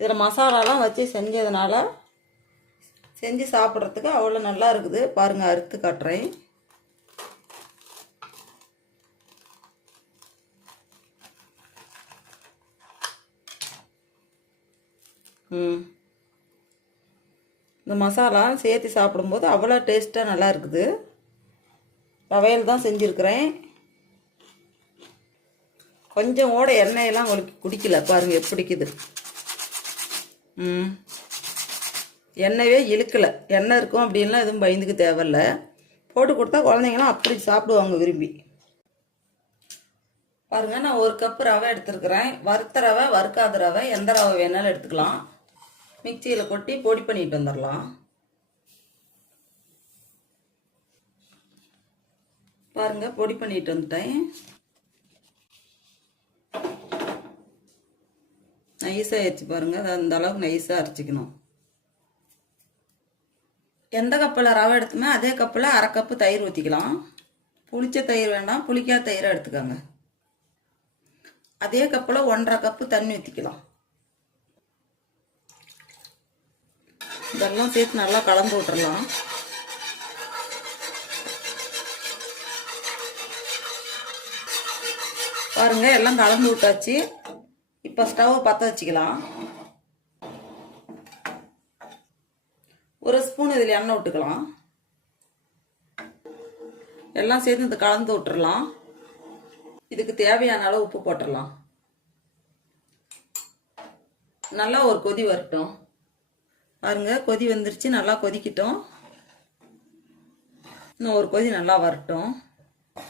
இதில் மசாலாலாம் வச்சு செஞ்சதுனால செஞ்சு சாப்பிட்றதுக்கு அவ்வளோ நல்லா இருக்குது. பாருங்கள் அறுத்து காட்டுறேன். இந்த மசாலா சேர்த்து சாப்பிடும்போது அவ்வளோ டேஸ்ட்டாக நல்லா இருக்குது. ரவையில் தான் செஞ்சுருக்கிறேன். கொஞ்சம் கூட எண்ணெயெல்லாம் உங்களுக்கு குடிக்கல. பாருங்கள் எப்படிக்குது எண்ணெயே இழுக்கலை. எண்ணெய் இருக்கும் அப்படின்லாம் எதுவும் பயந்துக்க தேவையில்ல. போட்டு கொடுத்தா குழந்தைங்களாம் அப்படி சாப்பிடுவாங்க விரும்பி. பாருங்க நான் ஒரு கப்பு ரவை எடுத்துருக்கிறேன். வறுத்த ரவை வறுக்காத ரவை எந்த ரவை வேணாலும் எடுத்துக்கலாம். மிக்சியில் கொட்டி பொடி பண்ணிட்டு வந்துடலாம் பாருங்க பொடி பண்ணிட்டு வந்துட்டேன். நைஸாக அரைச்சி பாருங்கள் அது அந்த அளவுக்கு நைஸாக அரைச்சிக்கணும். எந்த கப்பில் ரவை எடுத்துமே அதே கப்பில் அரை கப்பு தயிர் ஊற்றிக்கலாம் புளிச்ச தயிர் வேண்டாம். புளிக்காத தயிரை எடுத்துக்கோங்க. அதே கப்பில் ஒன்றரை கப்பு தண்ணி ஊற்றிக்கலாம் இதெல்லாம் சேர்த்து நல்லா கலந்து விட்டுறலாம். பாருங்கள் எல்லாம் கலந்து விட்டாச்சு. இப்போ ஸ்டவ் பற்ற வச்சுக்கலாம். ஒரு ஸ்பூன் இதில் எண்ணெய் விட்டுக்கலாம். எல்லாம் சேர்த்து இது கலந்து விட்டுறலாம். இதுக்கு தேவையான அளவு உப்பு போட்டுடலாம் நல்லா ஒரு கொதி வரட்டும். பாருங்க கொதி வந்துருச்சு நல்லா கொதிக்கிட்டோம். இன்னும் ஒரு கொதி நல்லா வரட்டும்.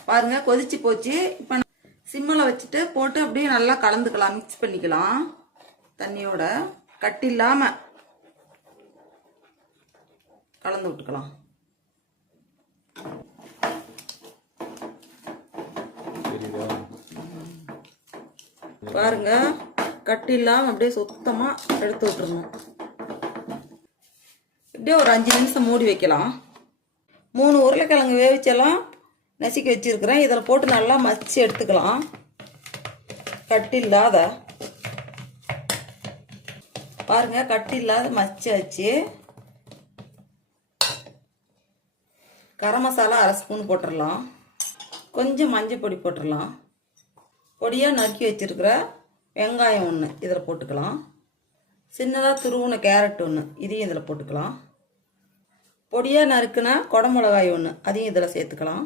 பாருங்க கொதிச்சு போச்சு. இப்போ சிம்மில் வச்சுட்டு போட்டு அப்படியே நல்லா கலந்துக்கலாம் மிக்ஸ் பண்ணிக்கலாம். தண்ணியோட கட்டி இல்லாமல் கலந்து விட்டுக்கலாம். பாருங்க கட்டி இல்லாமல் அப்படியே சுத்தமாக எடுத்து விட்டுறணும். இப்படியே ஒரு அஞ்சு நிமிஷம் மூடி வைக்கலாம். மூணு உருளைக்கிழங்கு வேவிச்செல்லாம் நசுக்கி வச்சுருக்கிறேன். இதில் போட்டு நல்லா மச்சு எடுத்துக்கலாம். கட்டில்லாத இல்லாத. கட்டில்லாத கட்டி இல்லாத வச்சு கரம் மசாலா அரை ஸ்பூன் போட்டுடலாம் கொஞ்சம் மஞ்சள் பொடி போட்டுடலாம் பொடியாக நறுக்கி வச்சுருக்கிற வெங்காயம் ஒன்று இதில் போட்டுக்கலாம். சின்னதாக துருவின கேரட் ஒன்று இதையும் இதில் போட்டுக்கலாம். பொடியாக நறுக்குன குடமிளகாய் ஒன்று அதையும் இதில் சேர்த்துக்கலாம்.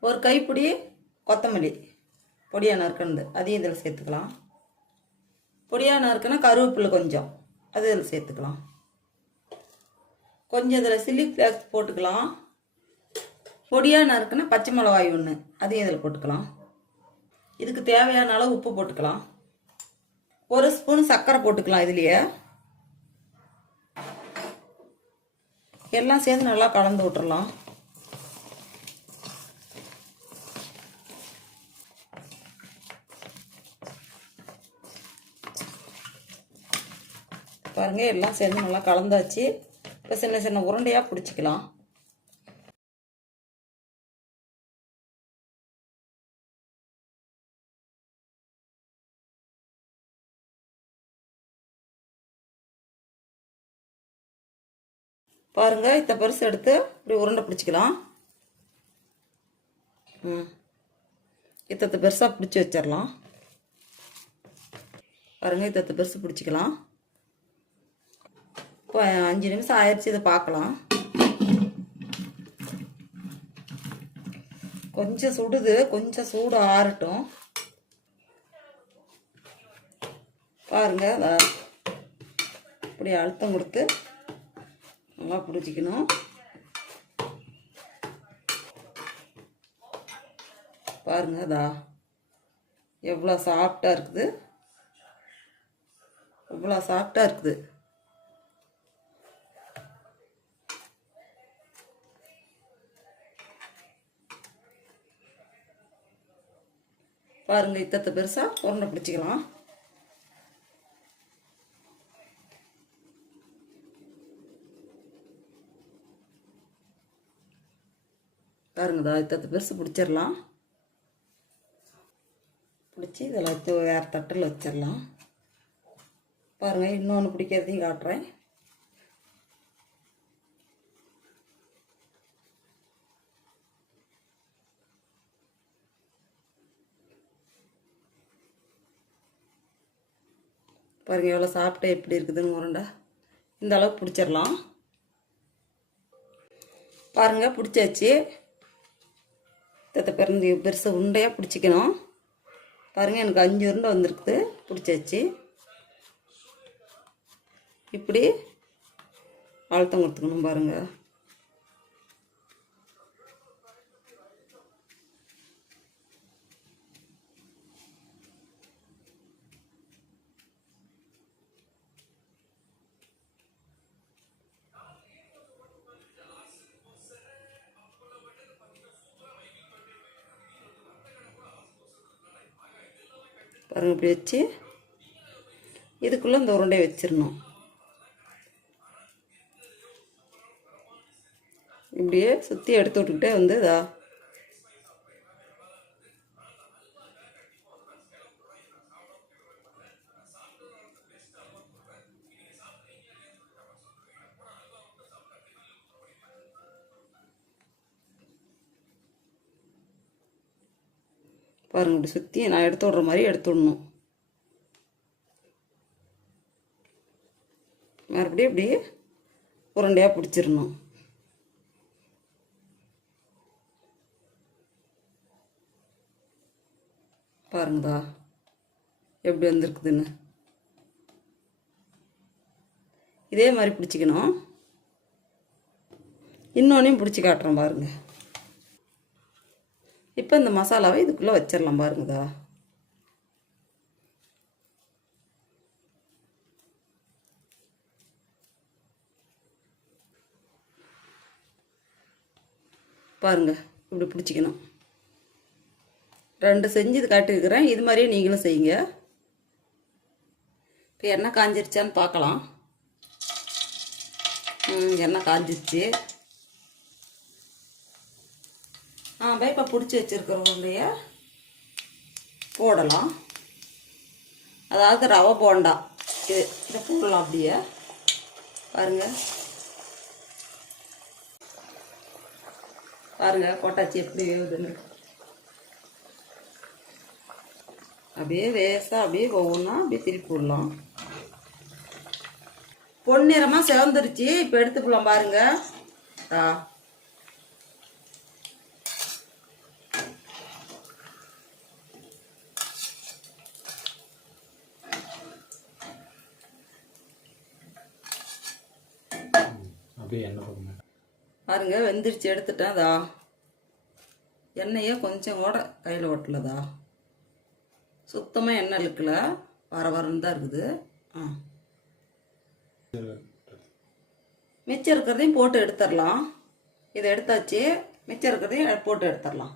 ஒரு கைப்பிடி கொத்தமல்லி. பொடியாக நறுக்குனது. அதையும் இதில் சேர்த்துக்கலாம். பொடியாக நறுக்குன்னா கருவேப்பிலை கொஞ்சம். அது இதில் சேர்த்துக்கலாம். கொஞ்சம் இதில் சில்லி ஃப்ளேக்ஸ் போட்டுக்கலாம். பொடியாக நறுக்குனா பச்சை மிளகாய் ஒன்று அதையும் இதில் போட்டுக்கலாம். இதுக்கு தேவையான அளவு உப்பு போட்டுக்கலாம். ஒரு ஸ்பூன் சர்க்கரை போட்டுக்கலாம் இதுலேயே. எல்லாம் சேர்ந்து நல்லா கலந்து விட்டுறலாம். பாருங்கள் எல்லாம் சேர்ந்து நல்லா கலந்தாச்சு. இப்போ சின்ன சின்ன உருண்டையாக பிடிச்சிக்கலாம். பாருங்க இத்த பெருசு எடுத்து இப்படி உருண்டை பிடிச்சிக்கலாம். ம். இத்தத்தை பெருசாக பிடிச்சி வச்சிடலாம் பாருங்க இத்தத்தை பெருசு பிடிச்சிக்கலாம். அஞ்சு நிமிஷம் ஆயிடுச்சு இதை பார்க்கலாம். கொஞ்சம் சுடுது கொஞ்சம் சூடு ஆறட்டும். பாருங்க இப்படி அழுத்தம் கொடுத்து நல்லா பிடிச்சிக்கணும். பாருங்க அதா எவ்வளோ சாஃப்டாக இருக்குது. எவ்வளோ சாஃப்டாக இருக்குது. பாருங்க இத்தத்தை பெருசாக உருண்டை பிடிச்சிக்கலாம். பாருங்கதா இதோ இத்தத்தை பெருசு பிடிச்சிடலாம் பிடிச்சி இதில் வச்சு வேறு தட்டில் வச்சிடலாம் பாருங்கள் இன்னொன்று பிடிக்கிறதையும் காட்டுறேன். பாருங்கள் எவ்வளோ சாப்பிட்டா எப்படி இருக்குதுன்னு உருண்டை. இந்த அளவுக்கு பிடிச்சிடலாம். பாருங்கள் பிடிச்சாச்சு. தத்த பிறந்து பெருசாக உண்டையாக பிடிச்சிக்கணும். பாருங்கள் எனக்கு அஞ்சு உருண்டை வந்திருக்குது. பிடிச்சாச்சு. இப்படி அழுத்தம் கொடுத்துக்கணும் பாருங்கள் பாருங்கள் இப்படி வச்சு இதுக்குள்ளே இந்த உருண்டையை வச்சிடணும். இப்படியே சுற்றி எடுத்து விட்டுக்கிட்டே வந்து இதா பாருங்க இப்படி சுற்றி நான் எடுத்து விட்ற மாதிரி எடுத்து விடணும். மறுபடியும் இப்படி உருண்டையாக பிடிச்சிடணும். பாருங்கதா எப்படி வந்திருக்குதுன்னு. இதே மாதிரி பிடிச்சிக்கணும். இன்னொன்னையும் பிடிச்சி காட்டுறோம் பாருங்கள் இப்போ இந்த மசாலாவை இதுக்குள்ளே வச்சிடலாம் பாருங்கதா. பாருங்க இப்படி பிடிச்சிக்கணும். ரெண்டு செஞ்சு இது காட்டியிருக்கிறேன். இது மாதிரியே நீங்களும் செய்யுங்க. இப்போ எண்ணெய் காஞ்சிருச்சான்னு பார்க்கலாம். எண்ணெய் காஞ்சிருச்சு. ஆ இப்போ பிடிச்சி வச்சுருக்கிற போடலாம். அதாவது ரவை போண்டா. இது இதை போடலாம் அப்படியே. பாருங்கள் பாருங்கள் கொட்டாச்சி எப்படி வேகுதுன்னு அப்படியே வேஸ்ட்டாக அப்படியே ஒவ்வொன்றா அப்படியே திருப்பி விடலாம். பொன்னிறமாக சிவந்துருச்சு. இப்போ எடுத்துக்கலாம் ஆ அப்படியே எண்ணெய் போடுங்க. பாருங்க வெந்துருச்சு எடுத்துட்டேன். அதா கொஞ்சம் கூட கையில் ஒட்டலதா? சுத்தமாக எண்ணெய் இழுக்கல. வர வரன்னு தான் இருக்குது. ஆ. மிச்சம் இருக்கிறதையும் போட்டு எடுத்துடலாம். இதை எடுத்தாச்சு. மிச்சம் இருக்கிறதையும் போட்டு எடுத்துடலாம்.